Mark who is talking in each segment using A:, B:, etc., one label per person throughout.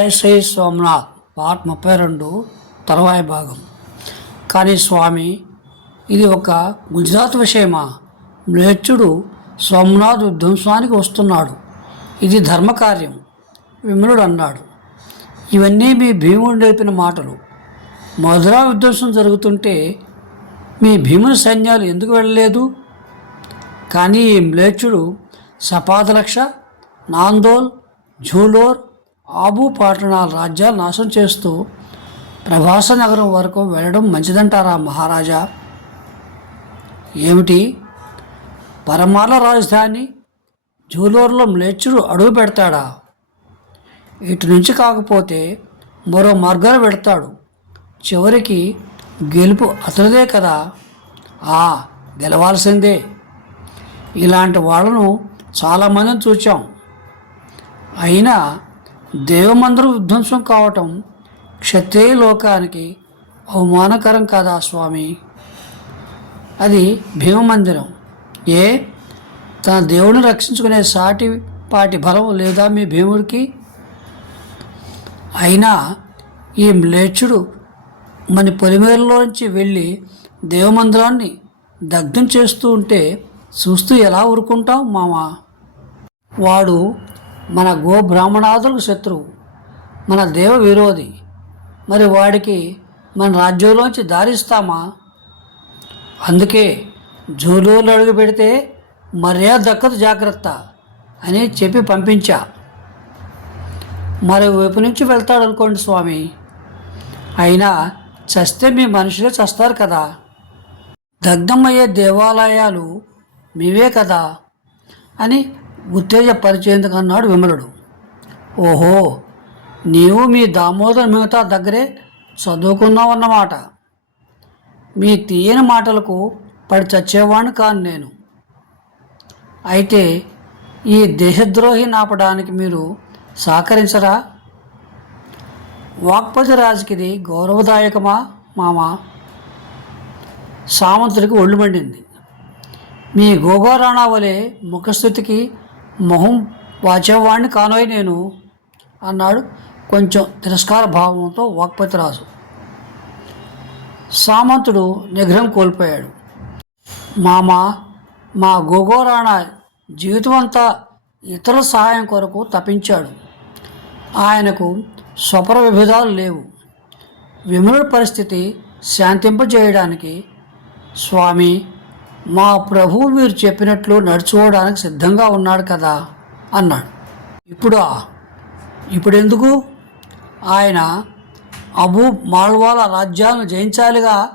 A: జయ Shri Somnath part ముప్పై రెండు తర్వాయి భాగం. కానీ స్వామి ఇది ఒక గుజరాత్ విషయమా? మ్లేచ్చుడు సోమనాథ్ విధ్వంసానికి వస్తున్నాడు. ఇది ధర్మకార్యం విమలుడు అన్నాడు. ఇవన్నీ మీ భీముడు నేర్పిన మాటలు. మధురా విధ్వంసం జరుగుతుంటే మీ భీముని సైన్యాలు ఎందుకు వెళ్ళలేదు? కానీ ఈ మ్లేచ్చుడు సపాదలక్ష నాందోల్ ఝూలోర్ ఆబు పాటనా రాజ్యాలు నాశనం చేస్తూ ప్రభాస నగరం వరకు వెళ్ళడం మంచిదంటారా మహారాజా? ఏమిటి? పరమాల రాజధాని జూలూరులో మ్లేచ్చుడు అడుగు పెడతాడా? ఇటు నుంచి కాకపోతే మరో మార్గాలు పెడతాడు చివరికి గెలుపు అతనిదే కదా. ఆ గెలవాల్సిందే. ఇలాంటి వాళ్ళను చాలామందిని చూచాం. అయినా దేవమందిరం విధ్వంసం కావటం క్షత్రియ లోకానికి అవమానకరం కదా స్వామి? అది భీమమందిరం. ఏ? తన దేవుని రక్షించుకునే సాటి పాటి బలం లేదా మీ భీముడికి? అయినా ఈ మ్లేచ్చుడు మన పొలిమేరలోంచి వెళ్ళి దేవమందిరాన్ని దగ్ధం చేస్తూ ఉంటే చూస్తూ ఎలా ఊరుకుంటాం మామ? వాడు మన గోబ్రాహ్మణాదులకు శత్రువు మన దేవ విరోధి. మరి వాడికి మన రాజ్యంలోంచి దారిస్తామా? అందుకే జూలూరులో అడుగు పెడితే మర్యాద దక్కదు జాగ్రత్త అని చెప్పి పంపించా. మరి వైపు నుంచి వెళ్తాడు అనుకోండి స్వామి. అయినా చస్తే మీ మనుషులే చస్తారు కదా. దగ్ధమయ్యే దేవాలయాలు మీవే కదా అని ఉత్తేజపరిచేందుకు అన్నాడు విమలుడు. ఓహో నీవు మీ దామోదర మిగతా దగ్గరే చదువుకున్నావన్నమాట. మీ తీయని మాటలకు పడి చచ్చేవాడిని కాను నేను. అయితే ఈ దేశద్రోహి నాపడానికి మీరు సహకరించరా? వాక్పతి రాజుకిది గౌరవదాయకమా మామా? సామంతుడికి ఒళ్ళు మండింది. మీ గోగోరాణా వలె ముఖస్థుతికి మొహం వాచేవాణ్ణి కానోయ్ నేను అన్నాడు కొంచెం తిరస్కార భావంతో వాక్పతిరాజు. సామంతుడు నిగ్రహం కోల్పోయాడు. మామ మా గోగోరాణా జీవితం అంతా ఇతరుల సహాయం కొరకు తప్పించాడు ఆయనకు స్వపర విభేదాలు లేవు. విమల పరిస్థితి శాంతింపజేయడానికి స్వామి మా ప్రభువు మీరు చెప్పినట్లు నడుచుకోవడానికి సిద్ధంగా ఉన్నాడు కదా అన్నాడు. ఇప్పుడా? ఇప్పుడెందుకు? ఆయన అబూ మాల్వాల రాజ్యాలను జయించాలిగా?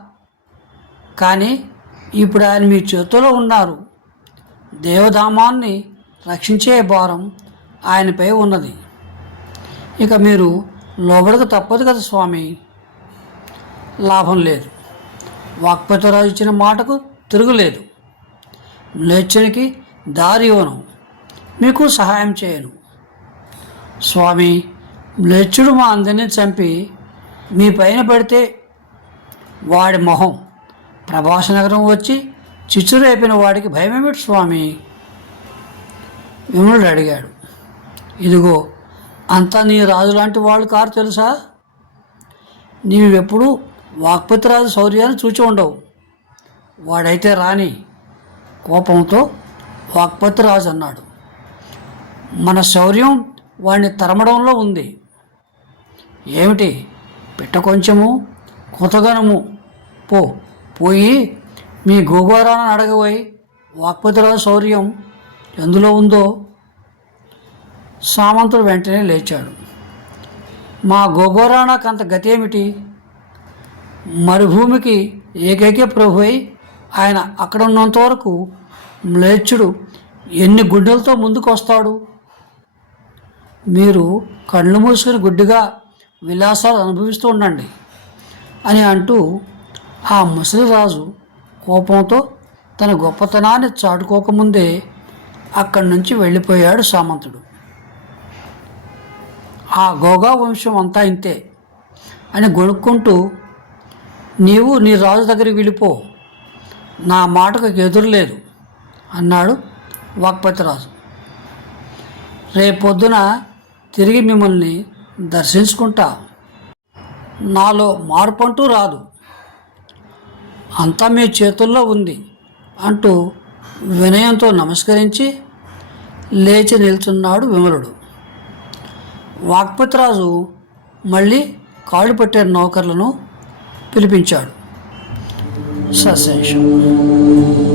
A: కానీ ఇప్పుడు ఆయన మీ చేతిలో ఉన్నారు. దేవధామాన్ని రక్షించే భారం ఆయనపై ఉన్నది. ఇక మీరు లోబడక తప్పదు కదా స్వామి. లాభం లేదు. వాక్పతిరాజు ఇచ్చిన మాటకు తిరుగులేదు. లేచనికి దారి ఇవ్వను మీకు సహాయం చేయను. స్వామి మ్లేచ్చుడు మా అందరినీ చంపి మీ పైన పడితే వాడి మొహం ప్రభాస నగరం వచ్చి చిచ్చు వాడికి భయమేమిటి స్వామి? విమలుడు అడిగాడు. ఇదిగో అంతా నీ రాజు లాంటి వాళ్ళు కారు తెలుసా? నీవెప్పుడు వాక్పతిరాజు శౌర్యాన్ని చూచి ఉండవు. వాడైతే రాని కోపంతో వాక్పతిరాజు అన్నాడు మన శౌర్యం వాడిని తరమడంలో ఉంది. ఏమిటి? పిట్ట కొంచెము కొతగనము. పో పోయి మీ గోగోరాన అడగబోయి వాక్పతిరాజు శౌర్యం ఎందులో ఉందో. సామంతుడు వెంటనే లేచాడు. మా గోగోరాణకు అంత గతి ఏమిటి? మరుభూమికి ఏకైక ప్రభు అయి ఆయన అక్కడ ఉన్నంత వరకు మ్లేచ్చుడు ఎన్ని గుడ్డలతో ముందుకు వస్తాడు మీరు కళ్ళు మూసుకుని గుడ్డిగా విలాసాలు అనుభవిస్తూ ఉండండి అని అంటూ ఆ ముసలిరాజు కోపంతో తన గొప్పతనాన్ని చాటుకోకముందే అక్కడి నుంచి వెళ్ళిపోయాడు సామంతుడు. ఆ గోగా వంశం అంతా ఇంతే అని గొనుక్కుంటూ నీవు నీ రాజు దగ్గరికి వెళ్ళిపో. నా మాటకు ఎదురులేదు అన్నాడు వాక్పతిరాజు. రేపొద్దున తిరిగి మిమ్మల్ని దర్శించుకుంటా. నాలో మార్పంటూ రాదు. అంతా మీ చేతుల్లో ఉంది అంటూ వినయంతో నమస్కరించి లేచి నిల్చున్నాడు విమలుడు. వాక్పతిరాజు మళ్ళీ కాళ్ళు పట్టే నౌకర్లను పిలిపించాడు. Sensation